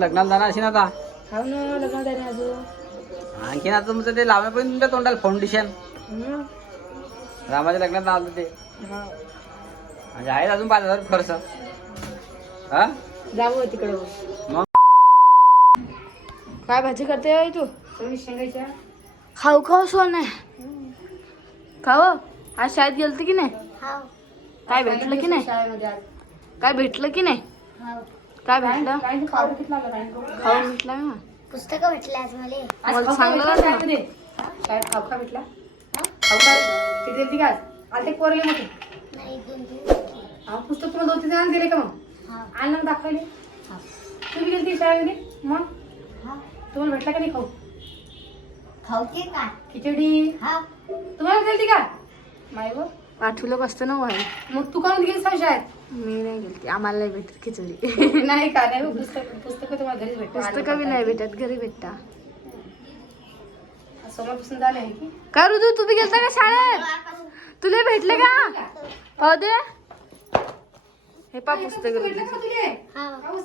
लग्नाला जाणार असेल आता. हाव ना लग्न अजून. आणखीन आता तुमचं ते लावलं पण तुमच्या तोंडाला फाउंडेशन हं. रामाच्या लग्नात आलं ते. म्हणजे आहेत अजून पाच हजार खर्च. हा? जाऊ तिकडं मग. काय भाजी करते तू? खाऊ खाऊ सोन. खाऊ? आज शाळेत गेलते की नाही? काय भेटलं की नाही? शाळेमध्ये आज. काय भेटलं की नाही? काय भेटलं? काय खाऊ किती लागलं काय खाऊ भेटला ना पुस्तकं भेटले आज मला. आज मला खाऊ सांगलं खाऊ खा भेटला? खाऊ खा किती दिली का आज? आलते पोरले मोठे नाही दोन तीन हा पुस्तक तुम्हाला दोन तीन जण दिले का मग? हा. आणलं ना दाखवले. तुम्ही गेलती शाळेमध्ये? मग? हा. तुम्हाला भेटला का नाही खाऊ? खाऊचे का? खिचडी. हा. तुम्हाला गेलती का? My go. पाठवलं कसतं ना व्हाय मग तू काहून गेली शाळेत? मी नाही गेलते. आम्हाला नाही भेटत खिचडी. नाही का? नाही हो, पुस्तक पुस्तकं तुम्हाला घरीच भेटतात. पुस्तकं बी नाही भेटत. घरी भेटता. सोमवारपासून झालं आहे की? काय ऋतू तू बी गेलता का शाळेत? तुला भेटले का? पाहू दे. हे पा पुस्तक हा. हो,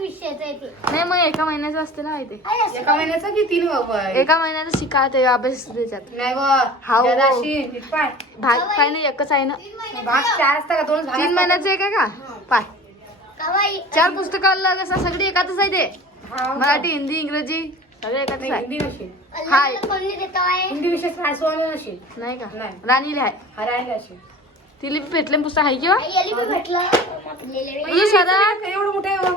विषयाचं आहे ते. नाही मग एका महिन्याचं असते ना ते एका महिन्याचा की तीन बाबा एका महिन्याचं शिका ते अभ्यास त्याच्यात. नाही हाव. पाय. भाग काय नाही एकच आहे ना. भाग चार असता का? दोन तीन महिन्याचं आहे का पाय. चार पुस्तकं अलग असं सगळी एकातच आहे ते. हा मराठी हिंदी इंग्रजी सगळे एकातच नाही, आहे. हाय. हिंदी विषय नाही का? नाही. राणीला आहे. हा असेल. तिला बी भेटले पुस्तक आहे किंवा. तुझं शरद एवढं मोठं आहे हो.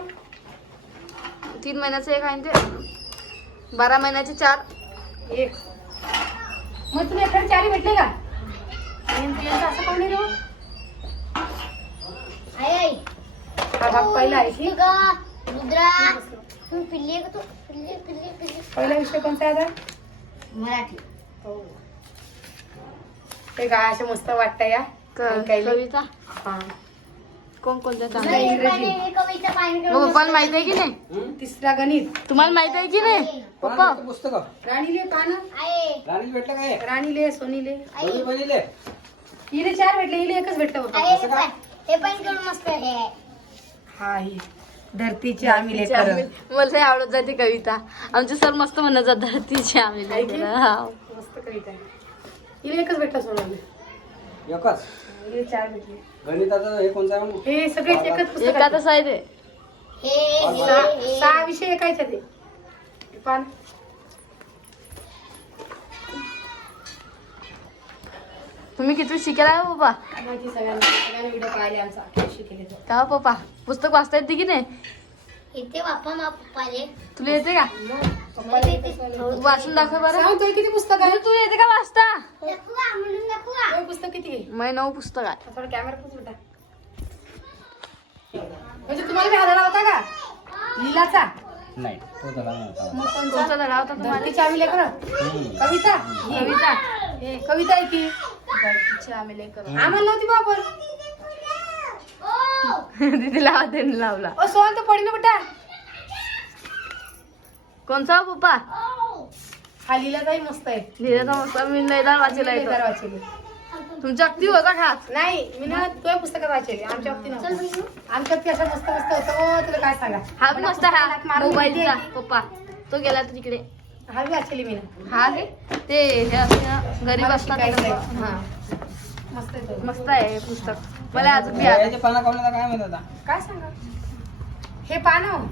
तीन महिन्याचं एक आहे ना ते? बारा महिन्याचे चार. एक. मग तुला एखादे चारी भेटले का? असं कोण रे हो? आई आई. हा भाग पहिला आहे की? रुद्रा रुद्रा तू पिल्ली आहे का तू? पिल्ली पिल्ली पिल्ली. पहिला विषय कोणता आहे आता? मराठी. ते काय असं मस्त वाटतं या. कविता? हा. कोण कोणत्या नाही. चांगल्या इंग्रजी. कविता पाहिजे मग पप्पाला माहीत आहे की नाही? तिसरा गणित. तुम्हाला माहीत आहे की नाही? पप्पा. पुस्तक. राणीले पानं आहे. राणी भेटलं काय राणीले सोनीले दोन्ही बहिणीले? चार भेटले हिले एकच भेटलं होतं. हे हे पण मस्त हा ही. धरतीची आम्ही लेकर मला लय आवडत जाते कविता. आमचे सर मस्त म्हणत जात धरतीची आम्ही? लेकरं. हा. मस्त कविता आहे. एकच भेटलं सोनवले एकच. हिले चार भेटले गणिताचं हे कोणतं आहे म्हणून? हे सगळे एकच पुस्तक एकातच आहे ते. हे हे सहा हे. सहा विषय एकायचे ते. पान तुम्ही किती शिकायला हो पप्पा? काय माहिती सगळ्यांना सगळ्यांना व्हिडिओ पाहिले आमचा. केले. का हो पप्पा? पुस्तक वाचता येते की नाही? इथे बाप्पा मा पप्पाले. तुला येते का? येते तू वाचून दाखव बरं. तुला किती पुस्तक आहे तू येते का वाचता? तुझं पुस्तक किती आहे? मै नऊ पुस्तक आहे. थोडं कॅमेरा बेटा म्हणजे तुम्हाला मी हाताला होता का? लिलाचा? नाही तो नव्हता. मग कोणता? धडा होता तुम्हाला? लेकर. कविता? कविता. हे कविता आहे आम्ही लेकरं. आम्हाला नव्हती बापर दीदीला हात लावला. ओ सोहन तर पडी ना बेटा कोणचा हो पप्पा? हा लिलाचाही मस्त आहे. धीरेचा मस्त मी मैदान वाचेला येतो लेकर वाचले तुमच्या अगदी होता खास नाही मी ना तुझ्या पुस्तकात वाचले आमच्या बाबतीत नव्हतं. आमच्यात की असं मस्त मस्त होतं. ओ तुला काय सांगा? हा बी मस्त हा मोबाईलचा पप्पा. तो गेला तर तिकडे. हा बी वाचली मी ना. हा रे ते हे असते ना गरीब असतात. हा. मस्त आहे तो. मस्त आहे हे पुस्तक. मला अजून बी आलं. काय म्हणत होता? काय सांगा? हे पानं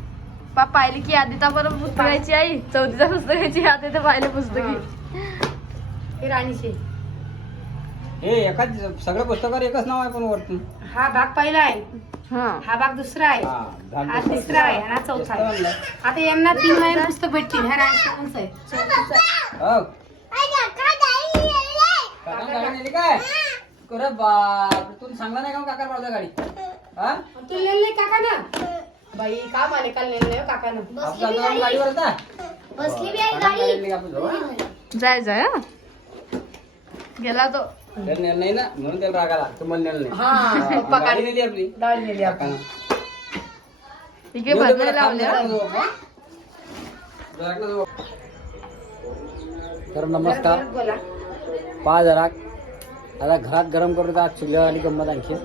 पप्पा पाहिली की आदिता परत पुस्तकाची आई. चौथीच्या पुस्तकाची आधी तर पाहिलं पुस्तकी हे. राणीचे. हे एकाच सगळं पुस्तकावर एकच नाव आहे पण वरती. हा भाग पहिला आहे. हा. हा भाग दुसरा आहे. हा, भाग हा दुसरा. तिसरा आहे आणि हा चौथा आहे. आता यांना तीन महिने पुस्तक भेटतील. ह्या राणीचं आहे? हो. काय? अरे बाप तुला सांगला नाही का काका पडता गाडी? हा? तू नाही काका ना बाई आले काल नेलं गाडीवर होता बसली बी काका गाडी गाडी. नेली आपण जाऊ, हा? जाय जाय हा. गेला तो. त्याला नेलं नाही ना म्हणून त्याला राग आला. तुम्हाला नेलं नाही. हा पप्पा गाडी काढली नेली आपली. नेली आपण काकानं. इकडे येऊ दे भरणे बेटा, लावले थांब हा. जरा. जाऊ, हा? जरा इकडं जाऊ. तर नमस्कार. बोला. पाच जरा. आता घरात गरम करून आज चुल्यावाली गंमत आणखी.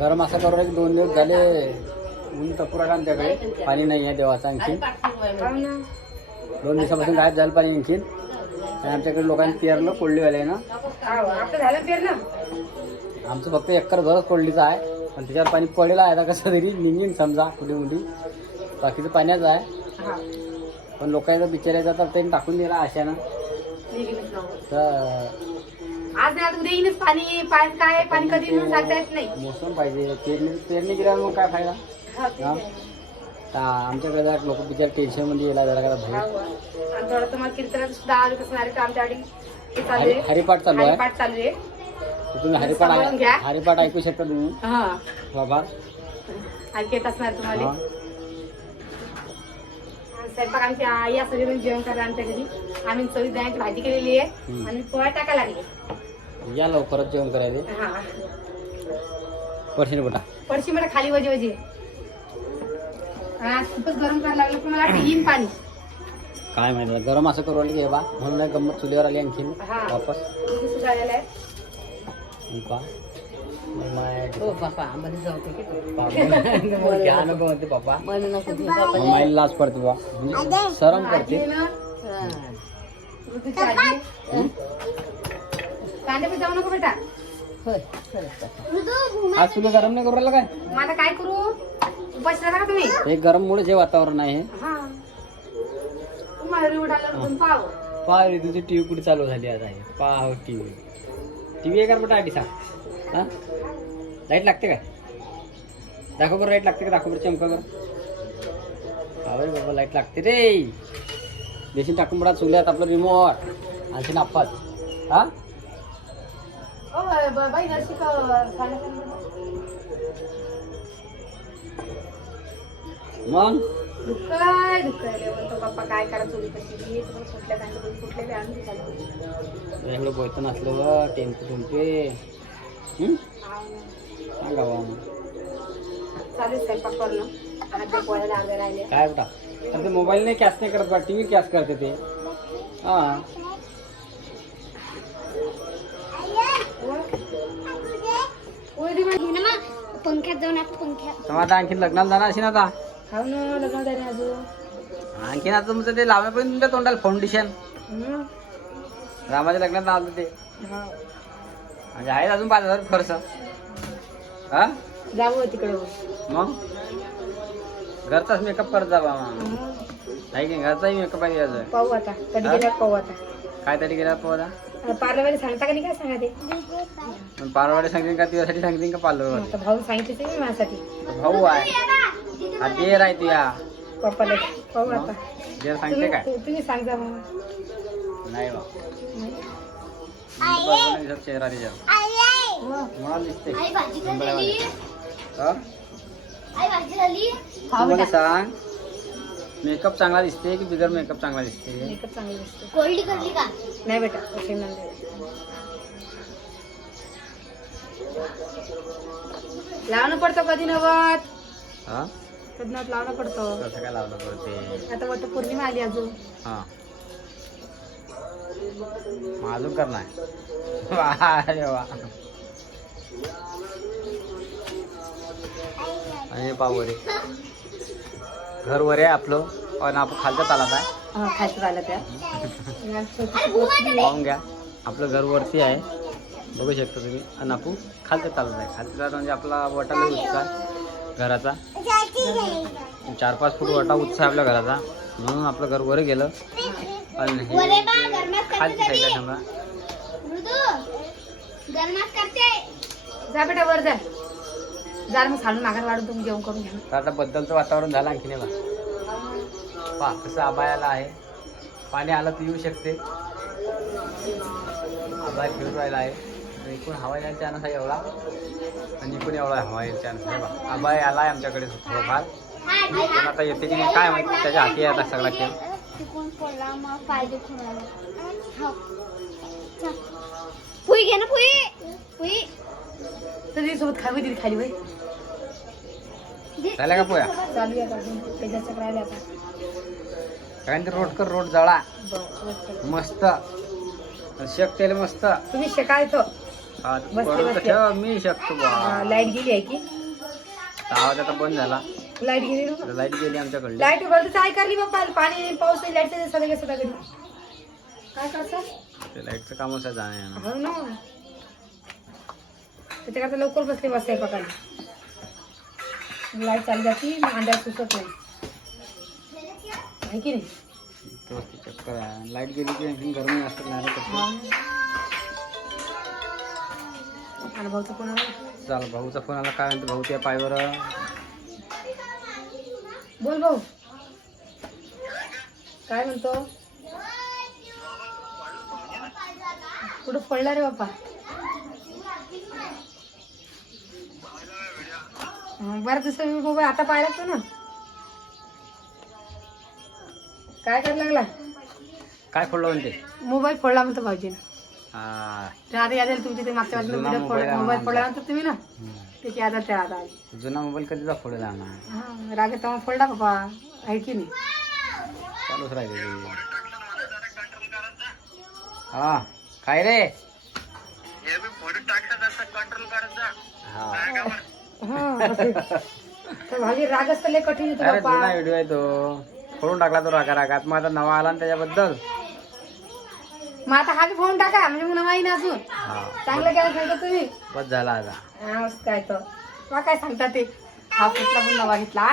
गरम असं करून एक दोन दिवस झाले ऊन तपुरा आमच्याकडे पाणी नाही आहे देवाचं आणखी दोन दिवसापासून गायब झालं पाणी आणखीन. आणि आमच्याकडे लोकांनी पेरलं कोल्डीवाले ना ना. आमचं फक्त एकर घरच कोल्डीचं आहे. पण त्याच्यावर पाणी पडेल आहे आता कसं तरी निघीन समजा कुठे कुठे बाकीचं पाण्याचं आहे. पण लोकांचं बिचारायचं तर त्यांनी टाकून दिला आशानं. ना. तर उद्या येईनच पाणी पाणी काय पाणी कधी सांगता येत नाही. मोसम पाहिजे. पेरणी पेरणी केल्यावर मग काय फायदा? हा, ते. आहे. तर आमच्याकडे लोक बिचार टेन्शनमध्ये येला जरा जरा भय. हो. आणि थोडं तुम्हाला कीर्तनाचं सुद्धा आवाज असणार का आमच्याकडे हे चालू हरि- आहे. हरिपाठ चालू आहे. हरिपाठ चालू आहे. तर तुम्ही हरिपाठ सांभाळून घ्या. ऐक- हरिपाठ ऐकू शकता तुम्ही? हा. बाबा. ऐकू येत असणार तुम्हाला. हा. आणि स्वयंपाक आमची आई असं जेवण करायला आमच्या घरी. आम्ही चवी दाण्याची भाजी केलेली आहे. हम्म. आणि पोळ्या टाकायला लागले. या लवकरच जेवण करायचे हा. पर्शिने बोटा पडशी मला खाली वजी वजी. आज खूपच गरम करायला लागलं पण मला वाटतं येईन पाणी. काय माहिती गरम असं करू की बा म्हणून नाही गंमत चुलीवर आली आणखीन हा. वापस. किती सुधारलेलं आहे. आणि पहा. मग माय- हो. बाबा. मग माईला लाज पडते बा म्हणजे शरम आजी करते आहे ना. ऋतूची आजी. हं? कांदे पण जाऊ नको बेटा. होय, खरंच बापा. आज तुला गरम नाही करू राहिला काय? मग आता काय करू? राहता का तुम्ही? हे गरम मुळे जे वातावरण आहे. हा. पाव पहा रे तुझी टीव्ही कुठे चालू झाली आता आहे? पहा टीव्ही. टीव्ही आहे का बेटा आधी सांग. हा? लाइट लागते काय? दाखव बरं लाइट लागते का? दाखव बरं चमका बरं. हा रे बाबा लाइट लागते रे. देशील टाकून बडा चुल्यात आपलं रिमोट आणखी नापात हा? बाई नरशिक सांगा मग? दुःखय दुःखय म्हणतो बाप्पा काय करा चोरी कशी कुठल्या कांदे कुठले आणून एवढं बोलतं नसलं टेम्पो टेम्पे स्वयंपाक करणं ते पोळ्याला अर्धे राहिले. काय बेटा? अरे मोबाईल नाही कॅश नाही करत बा. टी व्ही कॅश करते ते. हां. पंख्यात जाऊन आता आणखी लग्नाला जाणार असेल आता. ना लग्न झाले अजून. आणखीन आता तुमचं ते लावायपर्यंत तुमच्या तोंडाला फाउंडेशन हं. रामाच्या लग्नात लावलं ते. हा. म्हणजे आहेत अजून पाच हजार खर्च. हा? जाऊ तिकडं. मग? घरचाच मेकअप करत जा बा मग. हं. नाही की घरचाही मेकअप आहे याचं. पाहू आता. कधी हा? पाहू आता. काय तरी गेला पोहता पार्लरवाले सांगता का नाही काय सांगा ते? पण पारवाडे सांगतील का? तुझ्यासाठी सांगतील का पार्लरवाले? आता भाऊ सांगितले मी माझ्यासाठी. भाऊ आहे. हा देर आहे तुया. पप्पाला पाहू आता. देर सांगते काय? तुम्ही सांगा मग. नाही बा नाही? चेहरा मला दिसते. आई भाजी काय झाली हा? आई भाजी झाली तू मला सांग. मेकअप चांगला दिसते की बिगर मेकअप चांगला दिसते? मेकअप चांगलं दिसतो. कोरडी करली का? नाही बेटा असे लावणं पडतं कधी नवत? हा? कधी नवत लावणं पडतं? कसं काय लावलं पडते? आता वट पौर्णिमा आली अजून. हा. मग अजून करणार वा रे वा. आणि पाहू रे घर वर आहे आपलं. पण आपण खालच्या तालात आहे. हा, खायचं झालं त्या पाहून घ्या. आपलं घर वरती आहे. बघू शकता तुम्ही. आणि आपण खालच्या तालात आहे. खालच्या तालात म्हणजे आपला वटाला उत्साह आहे घराचा. चार पाच फूट वटा उत्साह आहे आपल्या घराचा. म्हणून आपलं घर वर गेलं. आणि हे वरे बा गरमात खालची साईड आहे समजा जा बेटा वर जा. मग माघार वाढून तुम्ही जेवण करून घ्या. तर आता बद्दलचं वातावरण झालं आणखी नाही बा पहा कसं आबायाला आहे. पाणी आलं तर येऊ शकते. आबाय फिरून राहिला आहे. एकूण हवा यायला चान्स आहे एवढा. आणि एकूण एवढा हवा यायला चान्स आहे बा आबाय आला आहे आमच्याकडे थोडंफार. पण आता येते की नाही काय माहिती त्याच्या हाती आहे आता सगळा खेळ. तिकून पडला मग पाय दुखून आला हो. चल. पुई घे ना पुई. पुई. तर सोबत खावी दिली खाली बाई झाल्या का पोया? चालू आहे आता अजून. त्याच्यात राहिले आता? कारण ते रोड कर रोड जळा. बरं. मस्त. शेक तेल मस्त. तुम्ही शिकायचं हा. ठेव, मी शकतो बा लाइट गेली आहे की? आवाज आता बंद झाला. लाइट गेली ना? लाइट गेली आमच्याकडे. लाइट उघडते काय करली बाप्पा पाणी पाऊस नाही लाइट सगळं सगळं घरी काय करतात ते लाईटचं काम असं जाणे हो ना. त्याच्याकरता लवकर बसले बस स्वयंपाकाला लाइट चालू जाती अंधार सुचत नाही. आहे की नाही? चक्कर आहे. लाइट गेली की आणखी गरमी रे आणि भाऊचं कोणाला चाल भाऊचा फोन आला. काय म्हणतो भाऊ त्या पायवर? बोल भाऊ. काय म्हणतो? कुठं पडला रे बाप्पा? बरं दुसरा मोबाईल आता पाहिला तू ना. काय करायला लागला? काय फोडलं म्हणते? मोबाईल फोडला म्हणतो हा. आता याद आलं तुमच्या ते मागच्या जुना व्हिडिओ मोबाईल आहे. फोडला नंतर तुम्ही ना? हम्म. त्याची याद त्या आता आली जुना मोबाईल कधीचा फोडला ना हा रागे तेव्हा फोडला बाबा आहे की नाही? चालूच राहिले ते. हा. काय रे? हा तर भाजी रागच तर लय कठीण येतो अरे जुना बाप्पा व्हिडिओ आहे तो. फोडून टाकला तो रागा रागात. मग आता नवा आला ना त्याच्याबद्दल? मग आता हा बी फोन टाका म्हणजे मला माहिती अजून. हा. चांगलं केलं सांगता तुम्ही. बस झाला आता. काय तर मग काय सांगता ते? हा कुठला पण नवा घेतला